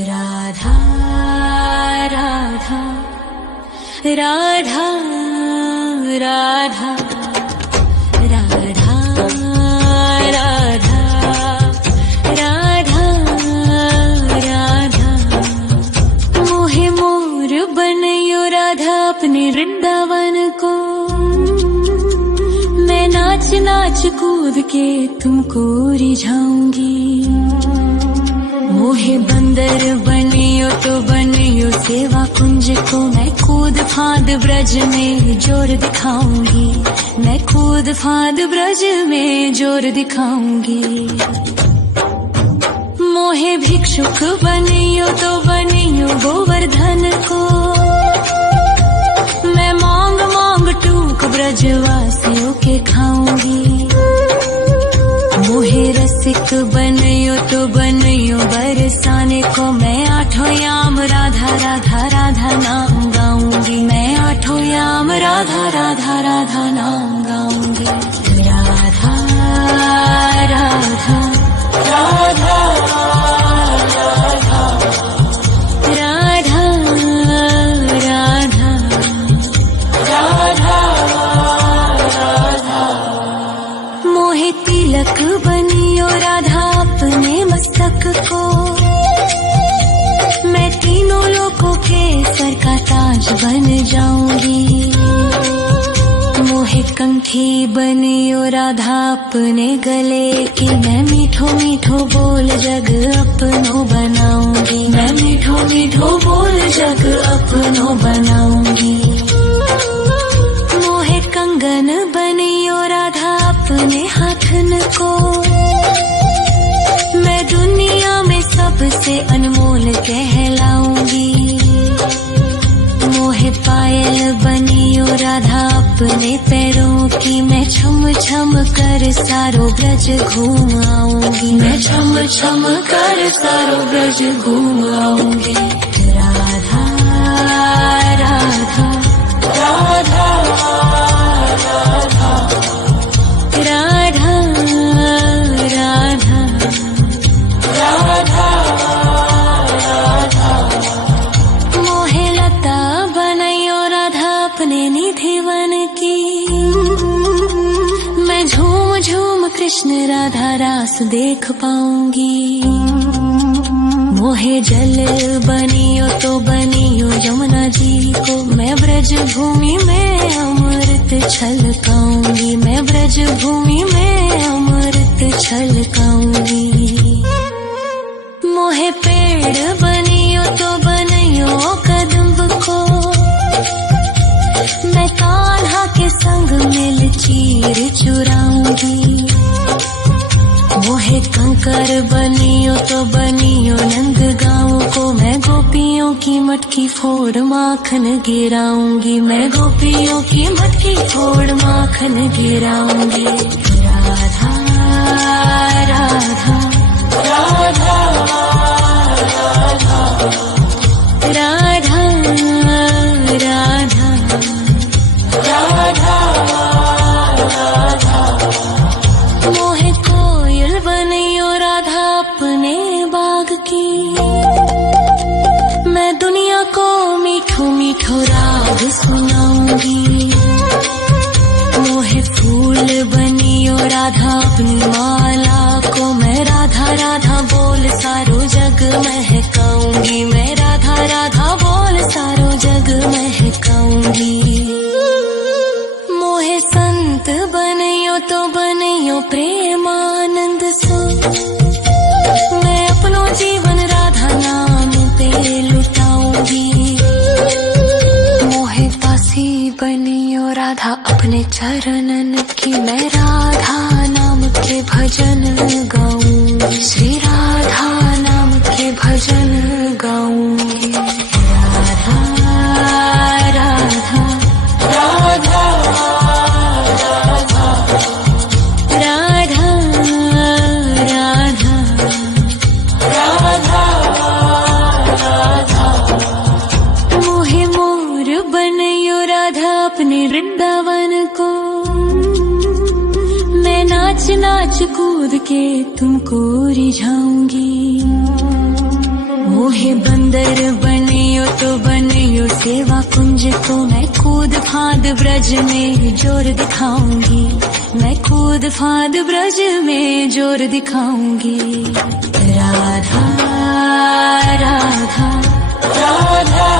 राधा राधा राधा राधा राधा राधा राधा राधा मोहे मोर बनयो राधा अपने वृंदावन को। मैं नाच नाच कूद के तुमको रिझाऊंगी। मोहे बंदर बनियो तो बनियो सेवा कुंज को। मैं कूद फांद ब्रज में जोर दिखाऊंगी। मैं कूद फांद ब्रज में जोर दिखाऊंगी। मोहे भिक्षुक बनियो तो बनियो गोवर्धन को। मैं मांग मांग टूक ब्रजवासियों के खाऊंगी। मोहे रसिक बनयो तो बनयो बरसाने को। मैं आठों याम राधा राधा राधा नाम गाऊंगी। मैं आठों याम राधा राधा राधा नाम गाऊंगी। राधा राधा राधा राधा राधा राधा राधा। मोहे तिलक बनियो राधा अपने मस्तक को। मैं तीनों लोगों के सर का ताज बन जाऊंगी। मोहे कंठी बनियो राधा अपने गले की। मैं मीठो मीठो बोल जग अपनो बनाऊंगी। मैं मीठो मीठो बोल जग अपनो बनाऊंगी। मोहे कंगन बनियो राधा अपने हाथन को। मैं दुनिया में सबसे अनमोल कहलाऊंगी। मोहे पायल बनियो राधा अपने पैरों की। मैं छम छम कर सारो ब्रज घूम आऊंगी। मैं छम छम कर सारो ब्रज घूम आऊंगी। राधा राधा राधा राधा राधा राधा राधा राधा। मोहे लता बनयो राधा अपने निधिवन की। मैं झूम झूम कृष्ण राधा रास देख पाऊंगी। मोहे जल बनियो तो बनियो यमुना जी को। मैं ब्रज भूमि में अमृत छलकाऊंगी। मैं ब्रज भूमि में अमृत छलकाऊंगी। मोहे पेड़ बनियो तो बनियो कदम्ब को। मैं कान्हा के संग मिल चीर चुराऊंगी। मोहे कंकर बनियो तो बनियो नंद गाँव को। मैं गोपियों की मटकी फोड़ माखन गिराऊंगी। मैं गोपियों की मटकी फोड़ माखन गिराऊंगी। राधा राधा राधा राधा राधा राधा राधा। मोहे कोयल बनियो राधा अपने बाग की। मैं दुनिया को मीठो मीठो राग सुनाऊंगी। मोहे फूल बनियो राधा अपनी माला को। मैं राधा राधा बोल सारो जग महकाऊंगी। मैं राधा राधा बोल सारो जग महकाऊंगी। मोहे संत बनियो तो बनियो प्रेमानंद सो। मैं अपनो जीवन राधा नाम पे लुटाऊंगी। मोहे दासी बनियो राधा अपने चरणन की। मैं राधा नाम के भजन गाऊंगी। श्री राधा नाम के भजन गाऊंगी। राधा राधा राधा राधा राधा राधा राधा राधा। मोहे मोर बनयो राधा अपने वृंदावन को। मैं नाच नाच कूद के तुमको रिझाऊंगी। मोहे बंदर बनियो तो बनियो सेवा कुंज को मैं कूद फाद ब्रज में जोर दिखाऊंगी, मैं कूद फाद ब्रज में जोर दिखाऊंगी। राधा राधा राधा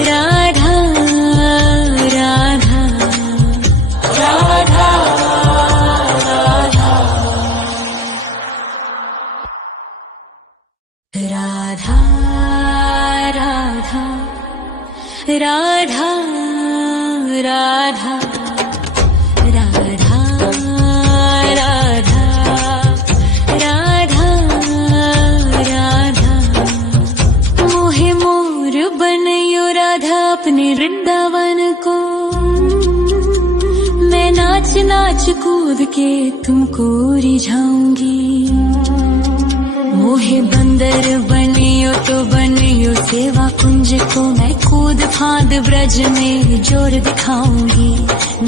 राधा राधा राधा राधा राधा राधा राधा राधा राधा राधा मोहे मोर बनयो राधा अपने वृंदावन को, मैं नाच नाच कूद के तुमको रिझाऊंगी। मोहे बंदर बनियो तो बनियो सेवा कुंज को मैं कूद फाद ब्रज में जोर दिखाऊंगी,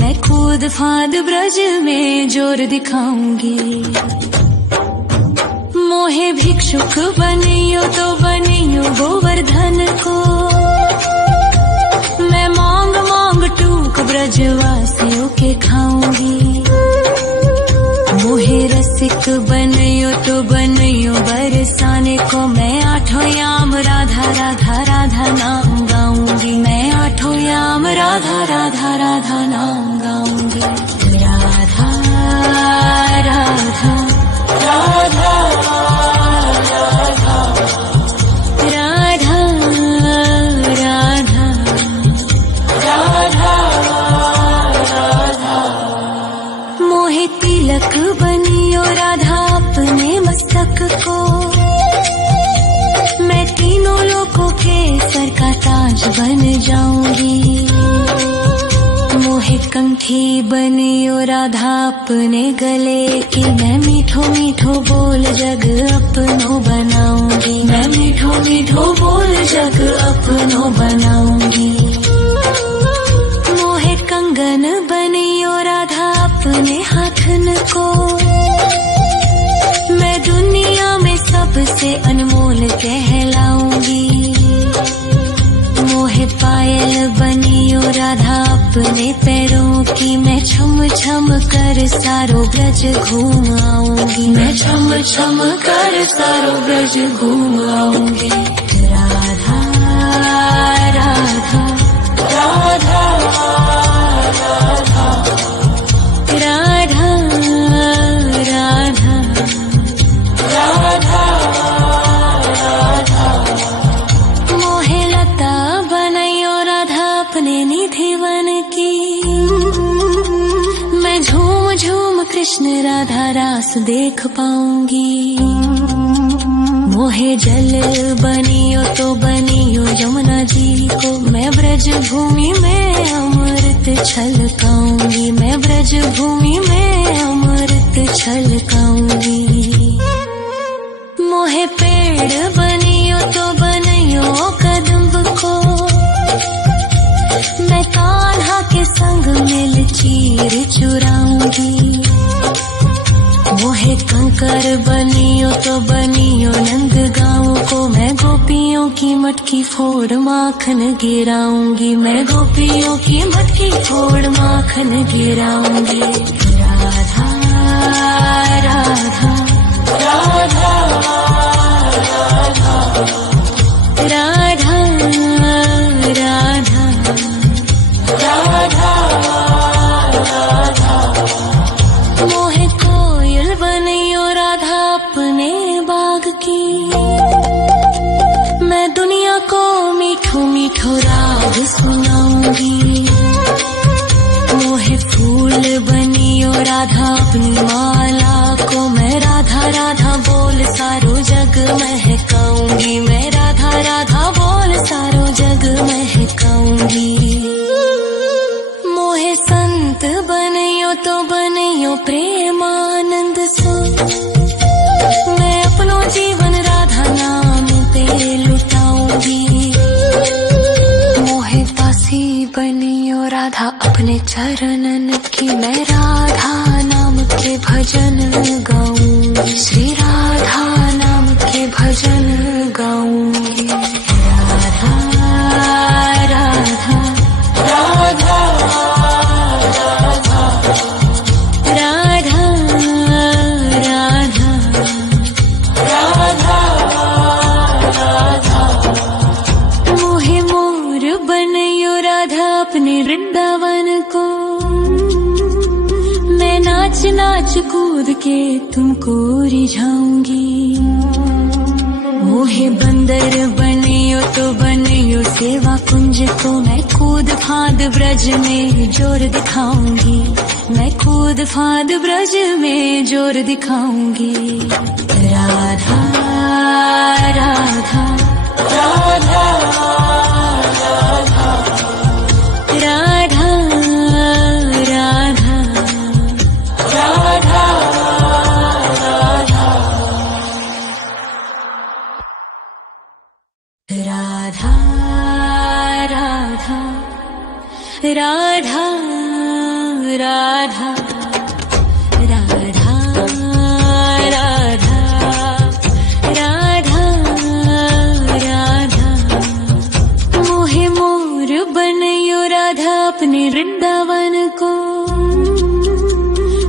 मैं कूद फाद ब्रज में जोर दिखाऊंगी। मोहे भिक्षुक बनियो तो बनियो गोवर्धन को, मैं मांग मांग टूक ब्रजवासियों के खाऊंगी। मोहे रसिक बनयो तो बनयो बरसाने को मैं आठों याम राधा राधा राधा नाम गाऊंगी, मैं आठों याम राधा राधा राधा नाम गाऊंगी। राधा राधा राधा राधा राधा राधा राधा मोहे तिलक बनियो राधा अपने मस्तक को, मैं तीनों लोगों के सर का ताज बन जाऊंगी। मोहे कंठी बनियो राधा अपने गले की, मैं मीठो मीठो बोल जग अपनो बनाऊंगी, मैं मीठो मीठो बोल जग अपनो बनाऊंगी। मोहे कंगन बनियो राधा अपने हाथन को, मैं दुनिया में सबसे अनमोल कहलाऊंगी। मोहे पायल बनियो राधा अपने पैरों की, मैं छम छम कर सारो ब्रज घूम आऊंगी, मैं छम छम कर सारो ब्रज घूम आऊंगी। राधा राधा राधा राधा राधा राधा राधा मोहे लता बनयो राधा अपने निधि वन की, मैं झूम झूम कृष्ण राधा रास देख पाऊंगी। मोहे जल बनियो तो बनियो यमुना जी को, मैं ब्रज भूमि में अमृत छलकाऊंगी, मैं ब्रज भूमि में अमृत छलकाऊंगी। मोहे पेड़ बनियो तो बनियो कदम्ब को, मैं कान्हा के संग मिल चीर चुराऊंगी। मोहे कंकर बनियो तो बनियो नंद गाँव को, मैं गोपियों की मटकी फोड़ माखन गिराऊंगी, मैं गोपियों की मटकी फोड़ माखन गिराऊंगी। राधा राधा राधा राधा राधा राधा राधा मोहे कोयल बनियो राधा अपने बाग की, मैं दुनिया को मीठो मीठो राग सुनाऊंगी। मोहे फूल बनियो राधा अपनी माला को, मैं राधा राधा बोल सारो जग महकाऊंगी, मैं राधा राधा बोल सारो जग महकाऊंगी। मोहे संत बनियो तो बनियो प्रेमानंद सो, मैं अपनो जीवन राधा नाम पे लुटाऊंगी। मोहे दासी बनियो राधा अपने चरणन की, मैं राधा नाम के भजन गाऊंगी, श्री राधा नाम के कूद के तुमको रिझाऊंगी। मोहे बंदर बनियो तो बनियो सेवा कुंज को, मैं कूद फांद ब्रज में जोर दिखाऊंगी। मैं कूद फांद ब्रज में जोर दिखाऊंगी। राधा राधा राधा राधा राधा राधा राधा राधा राधा राधा राधा राधा राधा राधा राधा। मोहे मोर बनयो राधा अपने वृंदावन को,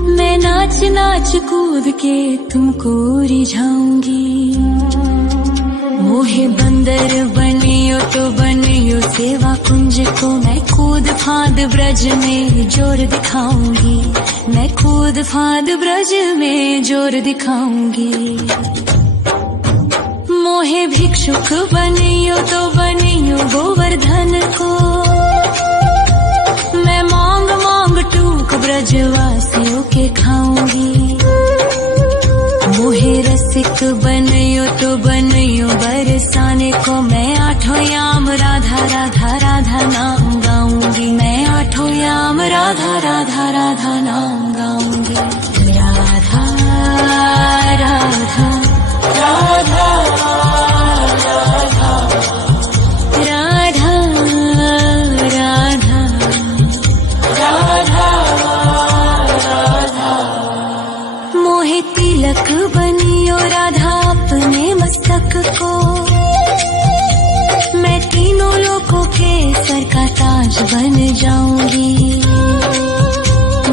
मैं नाच नाच कूद के तुमको रिझाऊंगी। मोहे बंदर बनियो तो बनियो सेवा कुंज को, मैं कूद फांद ब्रज में जोर दिखाऊंगी। मैं कूद फांद ब्रज में जोर दिखाऊंगी। मोहे भिक्षुक बनियो तो बनियो गोवर्धन को, मैं मांग मांग टूक ब्रजवासियों के खाऊंगी। मोहे रसिक बनियो तो बनियो बरसाने को, मैं आठों याम राधा राधा राधा नाम गाऊंगी। मैं आठों याम राधा राधा राधा नाम गाऊंगी। राधा राधा राधा राधा राधा राधा राधा। मोहे तिलक बनियो राधा अपने मस्तक को, मैं तीनों लोगों के सर का ताज बन जाऊंगी।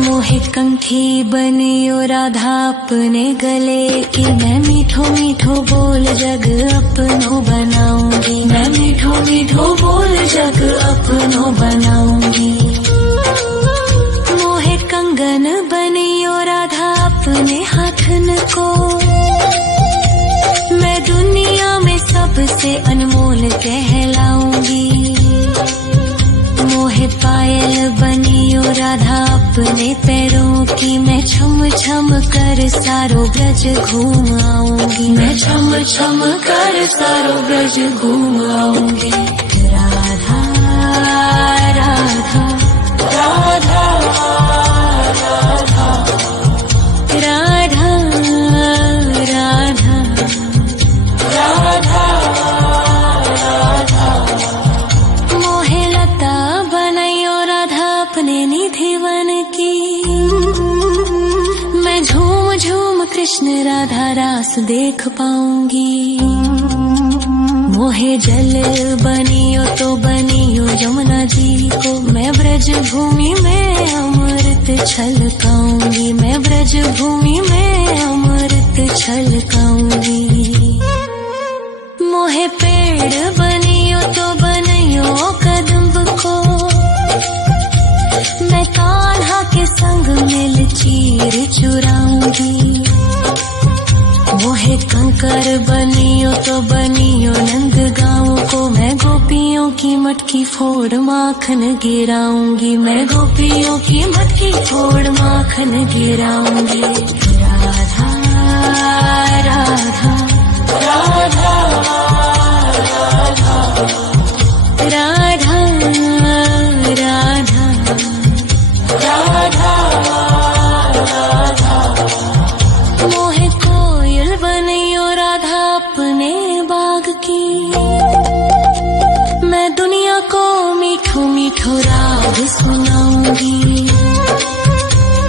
मोहे कंठी बनियो राधा अपने गले की, मैं मीठो मीठो बोल जग अपनो बनाऊंगी। मैं मीठो मीठो बोल जग अपनो बनाऊंगी। मोहे कंगन बनियो राधा अपने हाथन को, मैं दुनिया में सबसे अनमोल कहलाऊंगी। मोहे पायल बनियो राधा अपने पैरों की, मैं छम छम कर सारो ब्रज घूम आऊंगी। मैं छम छम कर सारो ब्रज घूम आऊंगी। राधा राधा राधा राधा राधा राधा राधा राधा। मोहे लता बनायो राधा अपने निधि वन की, मैं झूम झूम कृष्ण राधा रास देख पाऊंगी। मोहे जल बनियो तो बनियो यमुना जी को, मैं ब्रज भूमि में अमृत छलकाऊंगी। मैं ब्रज भूमि में अमृत छलकाऊंगी। मोहे पेड़ बनियो तो बनियो कदम्ब को, मैं कान्हा के संग मिल चीर चुराऊंगी। मोहे कंकर बनियो तो बनियो नंद गाँव को, मैं गोपियों की मटकी फोड़ माखन गिराऊंगी। मैं गोपियों की मटकी फोड़ माखन गिराऊंगी। राधा राधा राधा राधा राधा राधा राधा। मोहे कोयल बनियो राधा अपने बाग की, मैं दुनिया को मीठो मीठो राग सुनाऊंगी।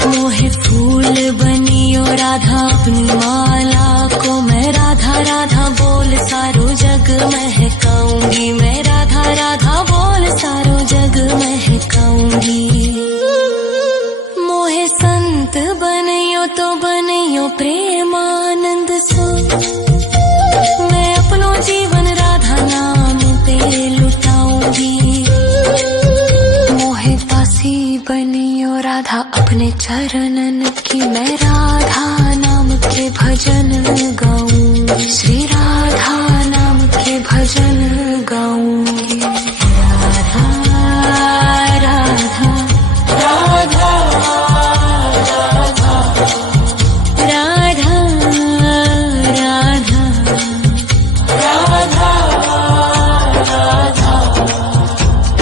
मोहे फूल बनियो राधा अपनी माला को, मैं राधा राधा बोल सारो जग महकाऊंगी। मैं राधा राधा बोल सारो जग महकाऊंगी। मोहे संत बनियो तो बनियो प्रेमानंद सो, मैं अपनो जीवन राधा नाम पे लुटाऊंगी। मोहे दासी बनियो राधा अपने चरणन की, मैं राधा भजन गाऊंगी, श्री राधा नाम के भजन गाऊंगी। राधा राधा राधा राधा राधा राधा राधा।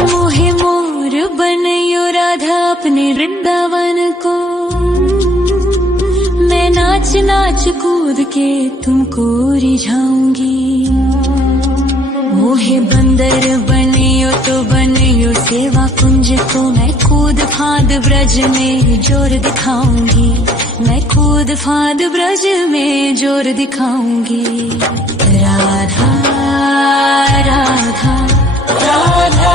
मोहे मोर बनयो राधा अपने वृंदावन को, मैं नाच नाच कूद के तुमको रिझाऊंगी। मोहे बंदर बनियो तो बनियो सेवा कुंज को, मैं कूद फांद ब्रज में जोर दिखाऊंगी, मैं कूद फांद ब्रज में जोर दिखाऊंगी। राधा राधा राधा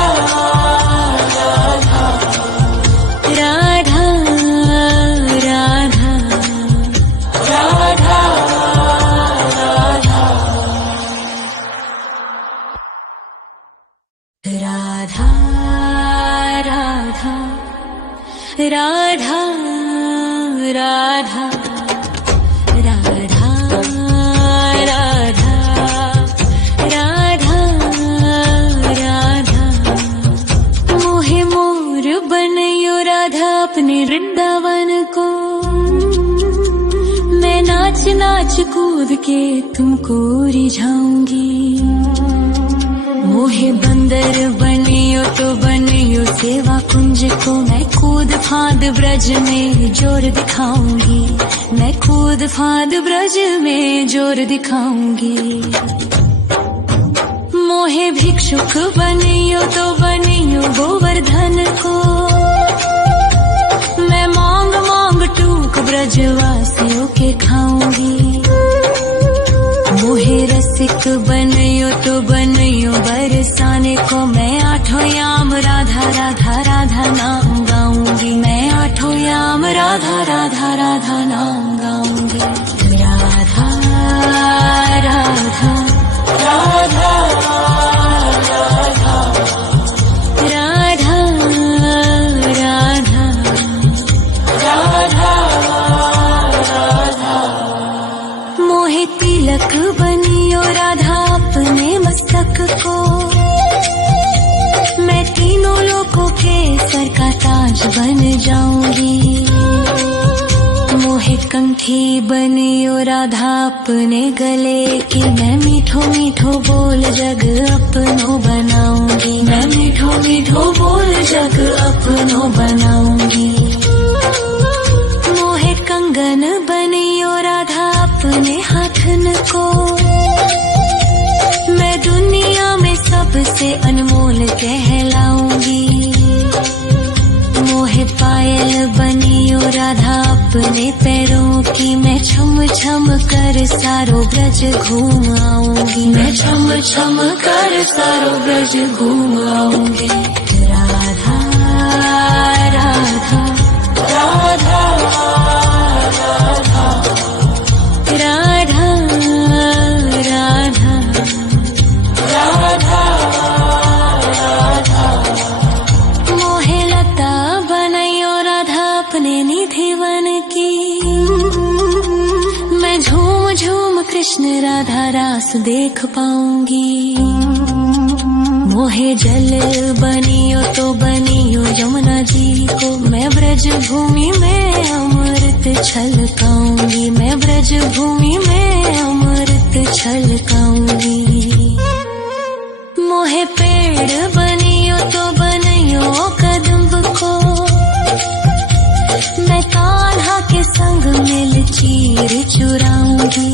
राधा राधा राधा राधा राधा। राधा राधा राधा राधा राधा राधा राधा राधा। मोहे मोर बनयो राधा अपने वृंदावन को, मैं नाच नाच कूद के तुमको रिझाऊंगी। मोहे बंदर बनियो तो बनियो सेवा कुंज को, मैं कूद फांद ब्रज में जोर दिखाऊंगी, मैं कूद फांद ब्रज में जोर दिखाऊंगी। मोहे भिक्षुक बनियो तो बनियो गोवर्धन को, मैं मांग मांग टूक ब्रजवासियों के खाऊंगी। मोहे रसिक बनयो तो बनयो बरसाने को, मैं आठों याम राधा राधा राधा नाम गाऊंगी, मैं आठों याम राधा राधा राधा नाम गाऊंगी। राधा राधा राधा राधा राधा राधा राधा राधा। मोहे तिलक बनियो राधा अपने मस्तक को, मैं तीनों लोकों के सर का ताज बन जाऊंगी। मोहे कंठी बनियो राधा अपने गले की, मैं मीठो मीठो बोल जग अपनो बनाऊंगी, मैं मीठो मीठो बोल जग अपनो बनाऊंगी। मोहे कंगन बनियो राधा अपने हाथन को, मैं दुनिया में सबसे अनमोल कहलाऊंगी। मोहे पायल बनियो राधा अपने पैरों की, मैं छम छम कर सारो ब्रज घूम आऊंगी, मैं छम छम कर सारो ब्रज घूम आऊंगी। राधा राधा राधा राधा राधा राधा राधा राधा। मोहे लता बनयो राधा अपने निधिवन की, मैं झूम झूम कृष्ण राधा रास देख पाऊंगी। मोहे जल बनियो तो बनियो यमुना जी को, मैं ब्रज भूमि में अमृत छलकाऊंगी, मैं ब्रज भूमि में अमृत छलकाऊंगी। मोहे पेड़ बनियो तो बनियो कदम्ब को, मैं कान्हा के संग मिल चीर चुराऊंगी।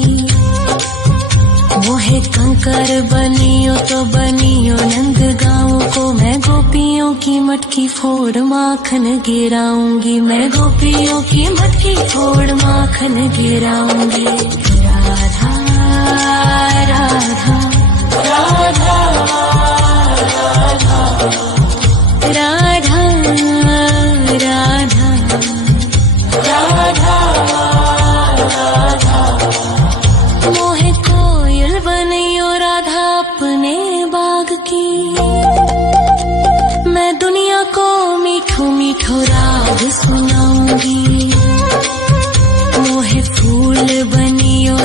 मोहे कंकर बनियो तो बनियो नंद गाँव को, मैं गोपियों की मटकी फोड़ माखन गिराऊंगी, मैं गोपियों की मटकी फोड़ माखन गिराऊंगी। राधा राधा राधा राधा राधा राधा राधा राधा। मोहे कोयल बनियो राधा अपने बाग की, मैं दुनिया को मीठो मीठो राग सुनाऊंगी। मोहे फूल बनियो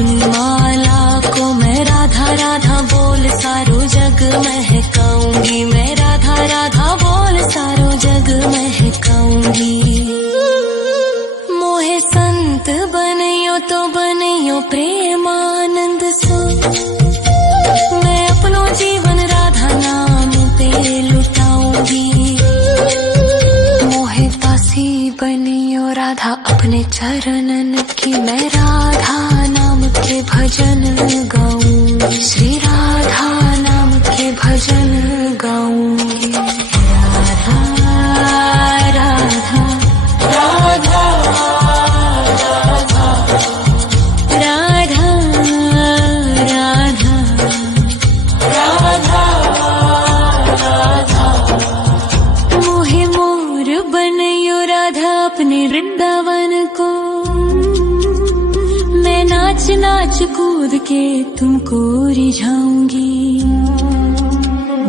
अपनी माला को मैं राधा राधा बोल सारो जग महकाऊंगी, मैं राधा राधा बोल सारो जग महकाऊंगी। मोहे संत बनियो तो बनियो प्रेमानंद सो, मैं अपनो जीवन राधा नाम पे लुटाऊंगी। मोहे दासी बनियो राधा अपने चरणन की, मैं राधा नाम के भजन गाऊंगी, श्री राधा नाम के भजन गाऊंगी। राधा राधा राधा राधा राधा राधा राधा। मोहे मोर बनियो राधा अपने वृंदावन को, मैं नाच नाच कूद के तुमको रिझाऊंगी।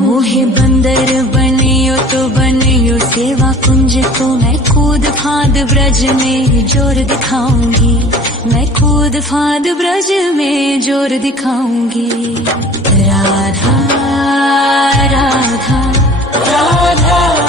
मोहे बंदर बनियो तो बनियो सेवा कुंज को, मैं कूद फांद ब्रज में जोर दिखाऊंगी, मैं कूद फांद ब्रज में जोर दिखाऊंगी। राधा राधा राधा